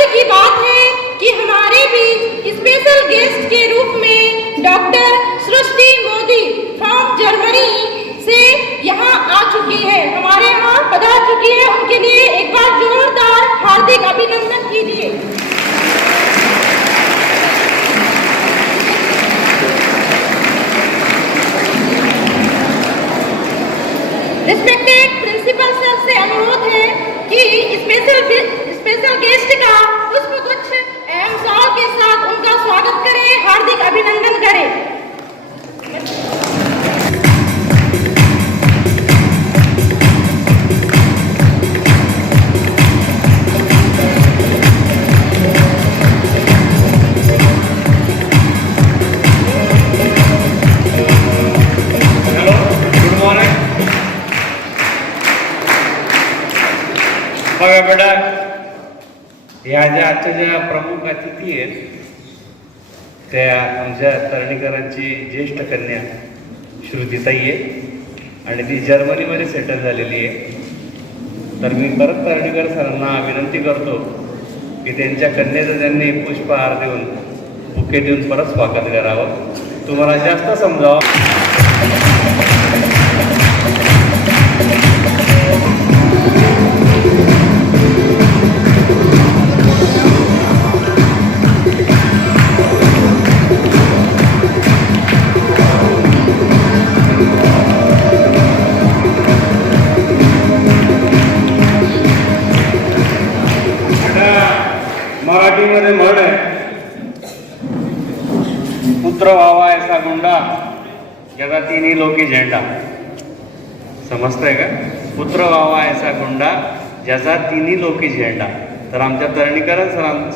सौभाग्य की बात है कि हमारे बीच स्पेशल गेस्ट के रूप में doctor Srishti Modi from Germany से यहाँ आ चुकी है, हमारे यहाँ पधार चुकी है। उनके लिए एक बार जोरदार हार्दिक अभिनंदन कीजिए। रिस्पेक्टेड प्रिंसिपल सर से अनुरोध है कि स्पेशल गेस्ट का पुष्पगुच्छ एवं शॉल के साथ उनका स्वागत करें, हार्दिक अभिनंदन करें। बघा बेटा, ह्या ज्या आजच्या ज्या प्रमुख अतिथी आहेत त्या आमच्या तरणीकरांची ज्येष्ठ कन्या श्रुतीताई आहे आणि ती जर्मनीमध्ये सेटल झालेली आहे। तर मी परत तरणीकर सरांना विनंती करतो की त्यांच्या कन्येचं त्यांनी पुष्पहार देऊन बुके देऊन परत स्वागत करावं। तुम्हाला जास्त समजावं। मराठीमध्ये म्हण आहे, पुत्र व्हावा ऐसा गुंडा ज्याचा तिन्ही लोकी झेंडा। समजतंय का? पुत्र व्हावा ऐसा गुंडा ज्याचा तिन्ही लोकी झेंडा। तर आमच्या तरणीकर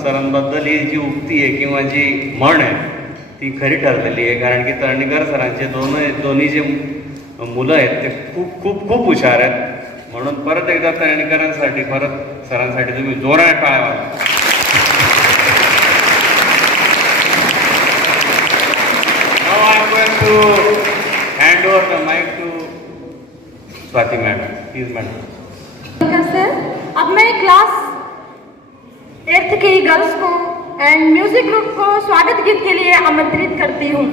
सरांबद्दल ही जी उक्ती आहे किंवा जी म्हण आहे ती खरी ठरलेली आहे, कारण की तरणीकर सरांचे दोन्ही जे मुलं आहेत ते खूप खूप खूप हुशार आहेत। म्हणून परत एकदा तरणीकरांसाठी परत सरांसाठी तुम्ही जोराने टाळ्या वाजवा। To hand over the mic to Swati madam. Please madam. Sir, अब मैं क्लास 8th की गर्ल्स को एंड म्यूजिक ग्रुप को स्वागत गीत के लिए आमंत्रित करती हूँ।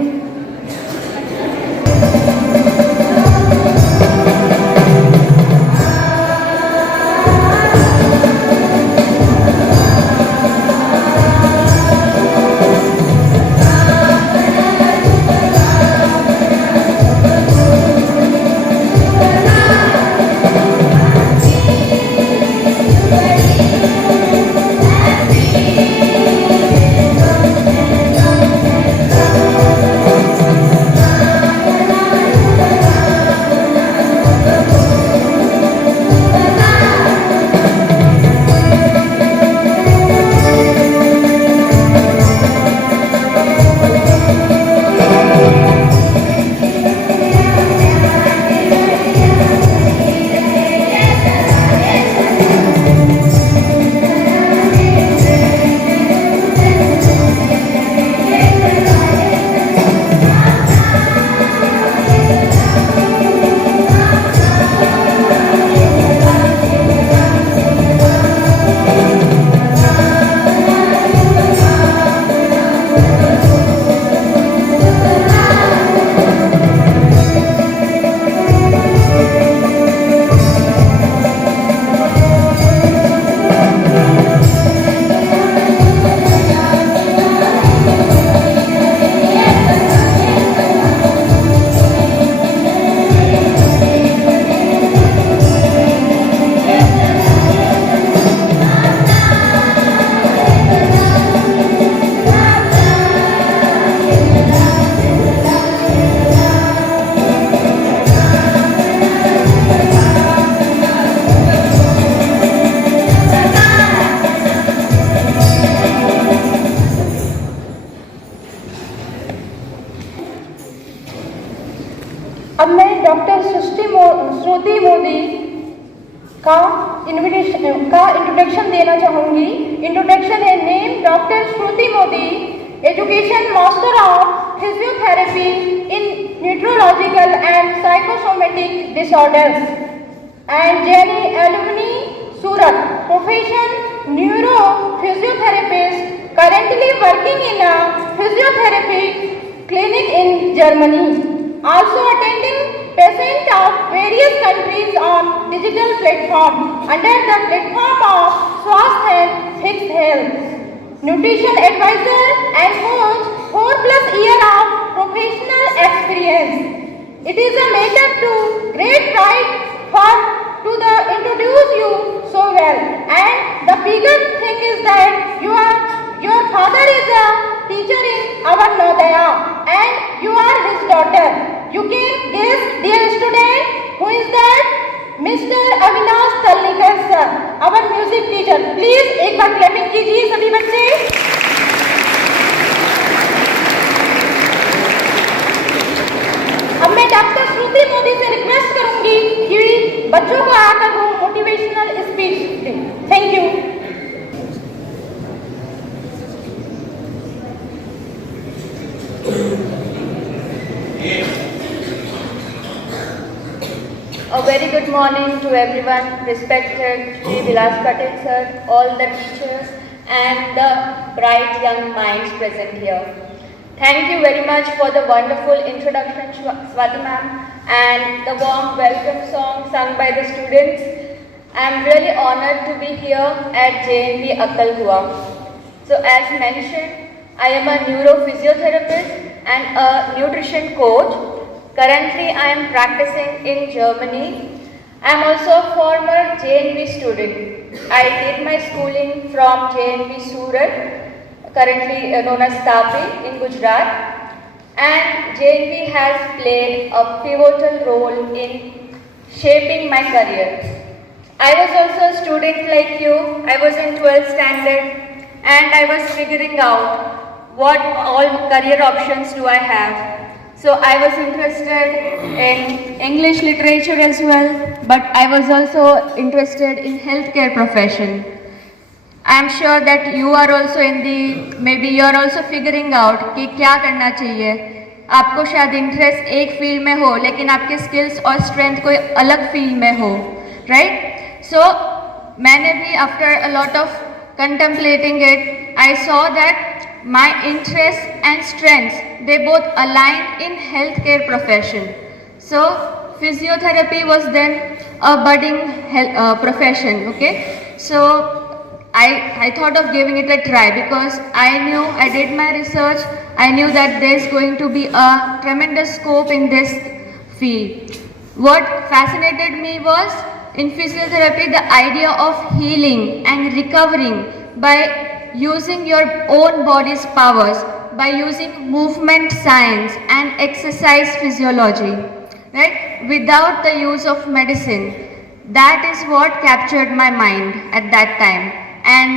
अब मैं डॉक्टर श्रुति मोदी का इंट्रोडक्शन देना चाहूँगी। इंट्रोडक्शन है name doctor Shruti Modi, education master of physiotherapy in neurological and psychosomatic disorders and jenny alumni Surat, profession neurophysiotherapist currently working in a physiotherapy clinic in Germany. Also attending patients of various countries on digital platform under the platform of Swasth and Fixed Health. Nutrition advisor and coach, 4+ years of professional experience. It is a matter to great pride for to the introduce you so well. And the bigger thing is that your father is a teacher in our Navodaya and you are his daughter. You can guess, dear student, who is that? Mr. Avinash Talnikar sir, our music teacher. Please एक बार clapping कीजिए सभी बच्चे. अब मैं doctor श्रुति मोदी से request करूंगी कि बच्चों को आकर वो मोटिवेशनल स्पीच दें. Thank you. A very good morning to everyone, respected Shri Vilas Patel sir, all the teachers and the bright young minds present here. Thank you very much for the wonderful introduction, Swati ma'am, and the warm welcome song sung by the students. I am really honored to be here at JNV Akkalhua. So as mentioned, I am a neurophysiotherapist and a nutrition coach. Currently, I am practicing in Germany. I am also a former JNV student. I did my schooling from JNV Surat, currently known as Tapi in Gujarat. And JNV has played a pivotal role in shaping my career. I was also a student like you. I was in 12th standard and I was figuring out what all career options do I have. So I was interested in English literature as well, but I was also interested in healthcare profession. I am sure that you are also maybe you are also figuring out कि क्या करना चाहिए. आपको शायद interest एक field में हो, लेकिन आपके स्किल्स और स्ट्रेंथ कोई अलग फील्ड में हो, राइट? सो मैंने भी after a lot of contemplating it, I saw that my interests and strengths, they both align in healthcare profession. So physiotherapy was then a budding profession. Okay, so I thought of giving it a try because I knew, I did my research, I knew that there's going to be a tremendous scope in this field. What fascinated me was in physiotherapy the idea of healing and recovering by using your own body's powers, by using movement science and exercise physiology, right? Without the use of medicine. That is what captured my mind at that time. And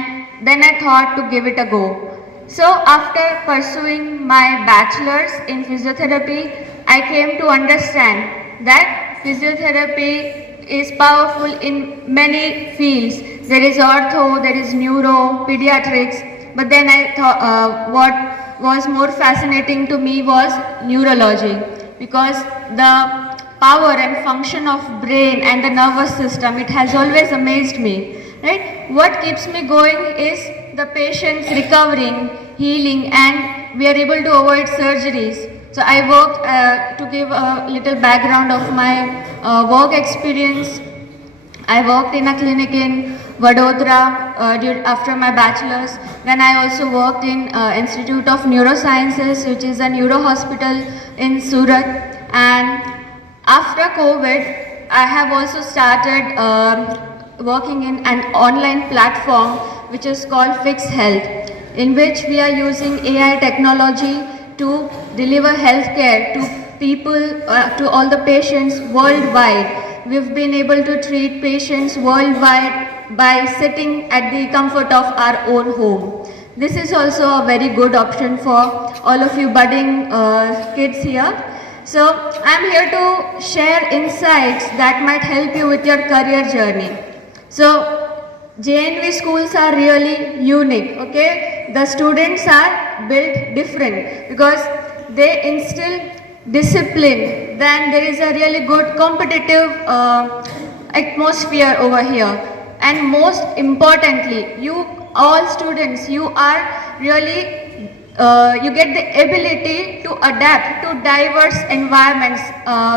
then I thought to give it a go. So after pursuing my bachelor's in physiotherapy, I came to understand that physiotherapy is powerful in many fields. There is ortho, there is neuro, pediatrics, but then I thought what was more fascinating to me was neurology, because the power and function of brain and the nervous system, it has always amazed me, right? What keeps me going is the patient's recovering, healing, and we are able to avoid surgeries. So I worked, to give a little background of my work experience, I worked in a clinic in Vadodara after my bachelor's. Then I also worked in Institute of Neurosciences, which is a neuro hospital in Surat. And after COVID, I have also started working in an online platform which is called Fixed Health, in which we are using AI technology to deliver healthcare to people, to all the patients worldwide. We've been able to treat patients worldwide by sitting at the comfort of our own home. This is also a very good option for all of you budding kids here. So I'm here to share insights that might help you with your career journey. So JNV schools are really unique, okay? The students are built different because they instill discipline. Then there is a really good competitive atmosphere over here. and most importantly, you all students, you are really you get the ability to adapt to diverse environments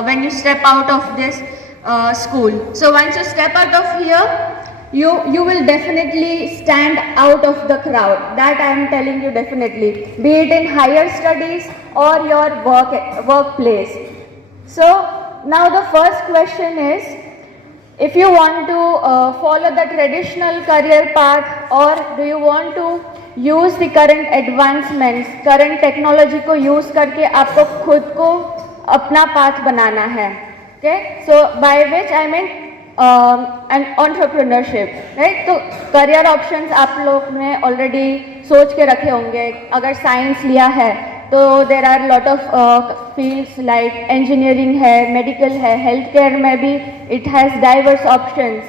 when you step out of this school. So once you step out of here, you will definitely stand out of the crowd. That I am telling you definitely, be it in higher studies or your workplace. So now the first question is, if you want to follow the traditional career path, or do you want to use the current advancements, current technology को use करके आपको खुद को अपना path बनाना है. Okay, so by which I mean and entrepreneurship, right? तो career options आप लोग ने already सोच के रखे होंगे. अगर science लिया है तो there are lot of fields like engineering है, medical है, healthcare में भी it has diverse options.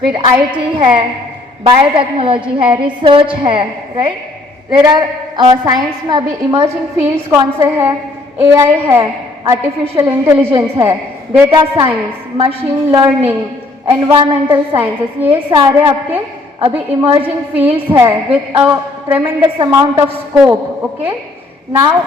फिर IT है, biotechnology है, research है, right? There are science में अभी emerging fields कौन से है? AI है, artificial intelligence है, data science, machine learning, environmental sciences, ये सारे आपके अभी emerging fields है with a tremendous amount of scope. Okay, now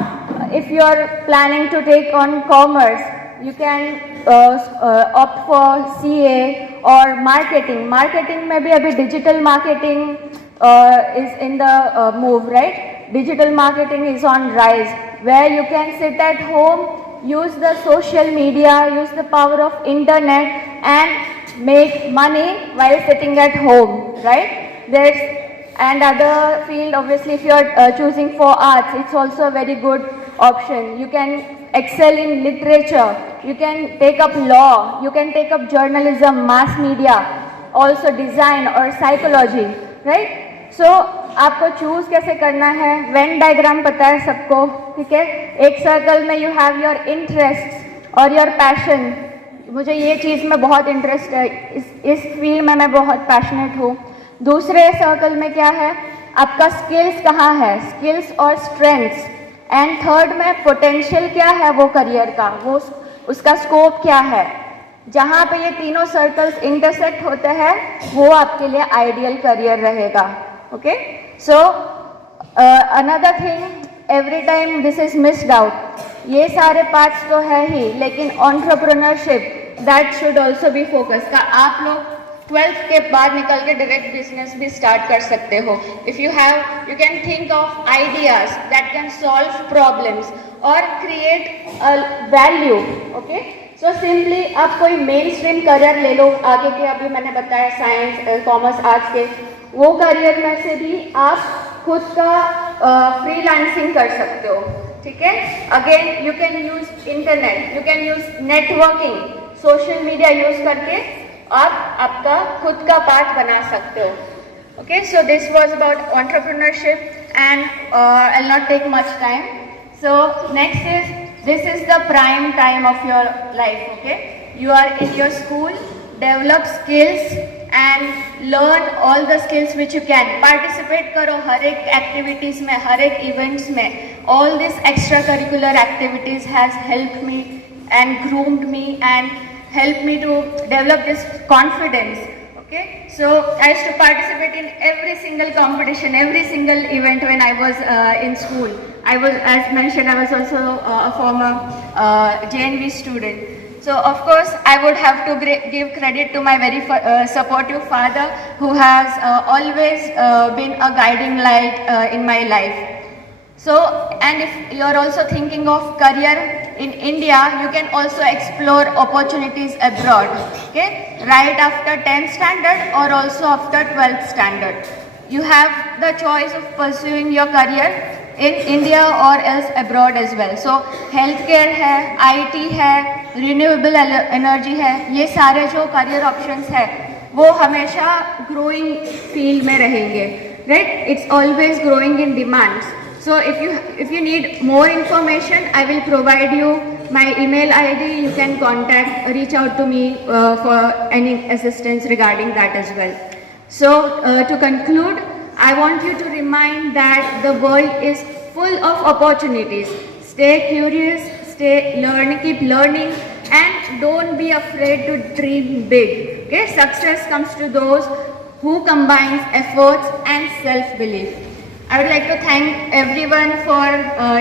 if you are planning to take on commerce, you can opt for CA or marketing. Marketing में भी अभी digital marketing is in the move, right? Digital marketing is on rise, where you can sit at home, use the social media, use the power of internet and make money while sitting at home, right? There's and other field, obviously if you are choosing for arts, it's also a very good option. You can excel in literature, you can take up law, you can take up journalism, mass media, also design or psychology, right? So आपको choose कैसे करना है? Venn diagram पता है सबको, ठीक है? एक सर्कल में यू हैव योर इंटरेस्ट और योर पैशन. मुझे ये चीज़ में बहुत इंटरेस्ट है, इस फील्ड में मैं बहुत पैशनेट हूँ. दूसरे सर्कल में क्या है? आपका स्किल्स कहाँ है, स्किल्स और स्ट्रेंथ्स. एंड थर्ड में पोटेंशियल क्या है वो करियर का, वो उसका स्कोप क्या है. जहाँ पे ये तीनों सर्कल्स इंटरसेक्ट होते हैं वो आपके लिए आइडियल करियर रहेगा. Okay, so another thing, every time this is missed out. ये सारे पार्ट्स तो है ही, लेकिन entrepreneurship that should also be focused. का आप लोग 12th के बाद निकल के डायरेक्ट बिजनेस भी स्टार्ट कर सकते हो. If you have, you can think of ideas that can solve problems or create a value. Okay, so simply आप कोई मेन स्ट्रीम करियर ले लो आगे के, अभी मैंने बताया साइंस, कॉमर्स, आर्ट्स के, वो करियर में से भी आप खुद का फ्रीलांसिंग कर सकते हो. ठीक है, again you can use internet, you can use networking, social media use करके आप आपका खुद का पार्ट बना सकते हो. Okay, so this was about entrepreneurship and I will not take much time. So next is, this is the prime time of your life. Okay, you are in your school, develop skills and learn all the skills which you can. Participate करो हर एक activities में, हर एक events में. All these extracurricular activities has helped me and groomed me and helped me to develop this confidence. Okay, so I used to participate in every single competition, every single event when I was in school. I was, as mentioned, I was also a former JNV student. So of course I would have to give credit to my very supportive father, who has always been a guiding light in my life. So, and if you are also thinking of career in India, you can also explore opportunities abroad. Okay, right after 10th standard or also after 12th standard, you have the choice of pursuing your career in India or else abroad as well. So healthcare है, IT है, renewable energy है, ये सारे जो career options है वो हमेशा growing field में रहेंगे, right? It's always growing in demands. So if you need more information, I will provide you my email ID. You can reach out to me for any assistance regarding that as well. So to conclude, I want you to remind that the world is full of opportunities. Stay curious, keep learning, and don't be afraid to dream big. Okay, success comes to those who combines efforts and self-belief. I would like to thank everyone for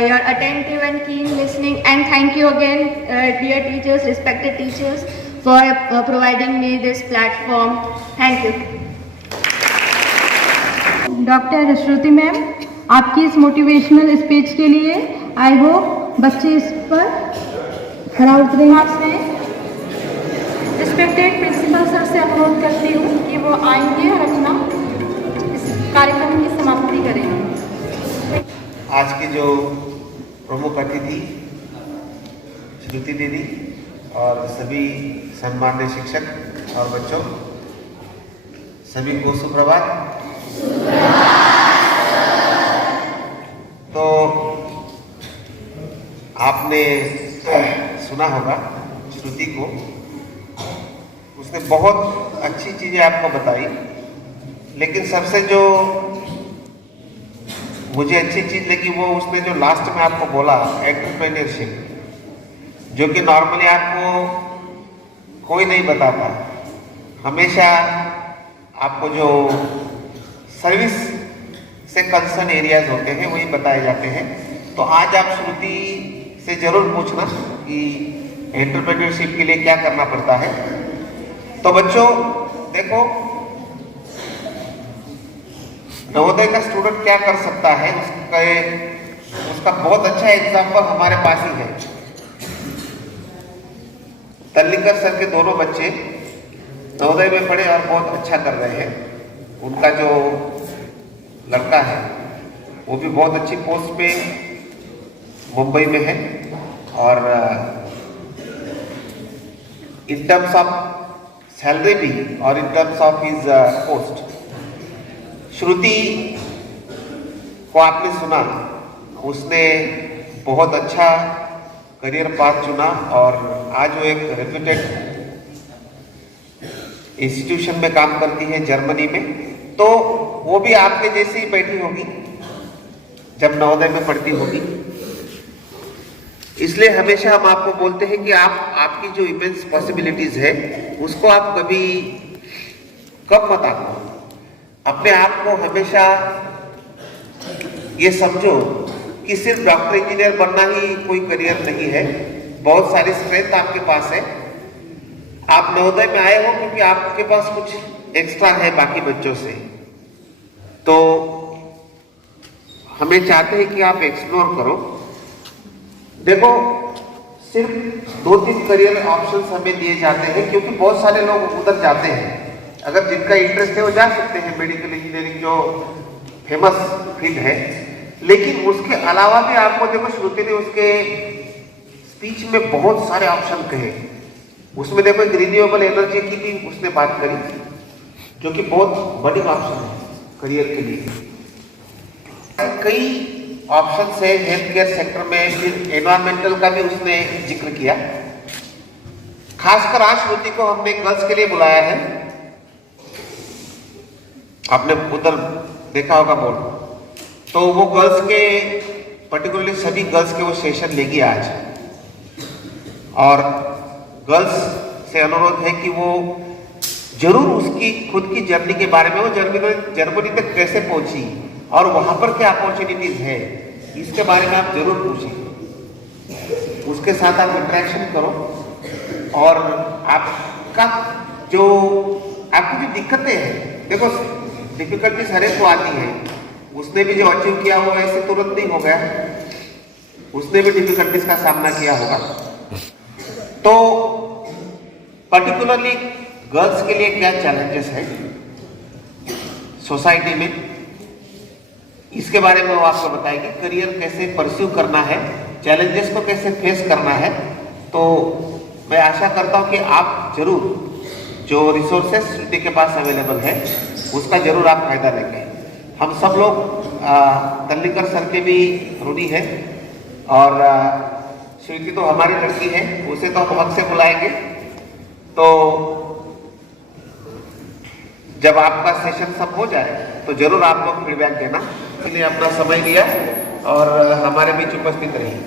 your attentive and keen listening, and thank you again, dear teachers, respected teachers, for providing me this platform. Thank you. Doctor Shruti ma'am, आपकी इस motivational speech के लिए I hope बच्चे इस पर खरा उतरेंगे। आपसे रिस्पेक्टेड प्रिंसिपल सर से अनुरोध करती हूँ कि वो आएंगे और अपना इस कार्यक्रम की समाप्ति करेंगे। आज की जो प्रमुख अतिथि श्रुति दीदी और सभी सम्मान्य शिक्षक और बच्चों, सभी को सुप्रभात। तो आपने सुना होगा श्रुति को, उसने बहुत अच्छी चीजें आपको बताई, लेकिन सबसे जो मुझे अच्छी चीज लगी वो उसने जो लास्ट में आपको बोला एंटरप्रेन्योरशिप, जो कि नॉर्मली आपको कोई नहीं बताता। हमेशा आपको जो सर्विस से कंसर्न एरियाज होते हैं वही बताए जाते हैं। तो आज आप श्रुति से जरूर पूछना कि एंटरप्रेन्योरशिप के लिए क्या करना पड़ता है। तो बच्चों देखो, नवोदय का स्टूडेंट क्या कर सकता है उसका बहुत अच्छा एग्जाम्पल हमारे पास ही है। तल्लीकर सर के दोनों बच्चे नवोदय में पढ़े और बहुत अच्छा कर रहे हैं। उनका जो लड़का है वो भी बहुत अच्छी पोस्ट पे मुंबई में है, और इन टर्म्स ऑफ सैलरी भी और in terms of his post. Shruti को आपने सुना, उसने बहुत अच्छा करियर पाथ चुना और आज वो एक रेप्यूटेड इंस्टीट्यूशन में काम करती है जर्मनी में। तो वो भी आपके जैसी ही बैठी होगी जब नवोदय में पढ़ती होगी। इसलिए हमेशा हम आपको बोलते हैं कि आपकी जो इमेंस पॉसिबिलिटीज है उसको आप कभी कम मत आंको। अपने आप को हमेशा ये समझो कि सिर्फ डॉक्टर इंजीनियर बनना ही कोई करियर नहीं है, बहुत सारी स्ट्रेंथ आपके पास है। आप नवोदय में आए हो क्योंकि आपके पास कुछ एक्स्ट्रा है बाकी बच्चों से, तो हमें चाहते हैं कि आप एक्सप्लोर करो। देखो, सिर्फ 2-3 करियर ऑप्शंस हमें दिए जाते हैं क्योंकि बहुत सारे लोग उधर जाते हैं। अगर जिनका इंटरेस्ट है वो जा सकते हैं, मेडिकल इंजीनियरिंग जो फेमस फील्ड है। लेकिन उसके अलावा भी आपको देखो, श्रुति ने उसके स्पीच में बहुत सारे ऑप्शन कहे। उसमें देखो एक रिन्यूएबल एनर्जी की भी उसने बात करी, जो कि बहुत बड़ी ऑप्शन है करियर के लिए। कई ऑप्शन है हेल्थ केयर सेक्टर में, फिर एनवायरमेंटल का भी उसने जिक्र किया। खासकर आज श्रुति को हमने गर्ल्स के लिए बुलाया है। आपने उधर देखा होगा बोर्ड, तो वो गर्ल्स के पर्टिकुलरली सभी गर्ल्स के वो सेशन लेगी आज। और गर्ल्स से अनुरोध है कि वो जरूर उसकी खुद की जर्नी के बारे में, वो जर्मनी तक कैसे पहुंची और वहां पर क्या अपॉर्चुनिटीज है, इसके बारे में आप जरूर पूछिए। उसके साथ आप इंटरेक्शन करो और आपकी जो दिक्कतें हैं, देखो डिफिकल्टीज हर एक को आती है। उसने भी जो अचीव किया वो ऐसे तुरंत नहीं हो गया, उसने भी डिफिकल्टीज का सामना किया होगा। तो पर्टिकुलरली गर्ल्स के लिए क्या चैलेंजेस है सोसाइटी में, इसके बारे में वो आपको बताएगी। करियर कैसे परस्यू करना है, चैलेंजेस को कैसे फेस करना है। तो मैं आशा करता हूं कि आप जरूर जो रिसोर्सेस श्रुति के पास अवेलेबल है उसका जरूर आप फायदा लेंगे। हम सब लोग तल्लीकर सर के भी ऋणी है, और श्रुति तो हमारी लड़की है, उसे तो हम हक से बुलाएंगे। तो जब आपका सेशन सब हो जाए तो जरूर आप लोग फीडबैक देना। इसलिए अपना समय लिया और हमारे बीच उपस्थित रहिए।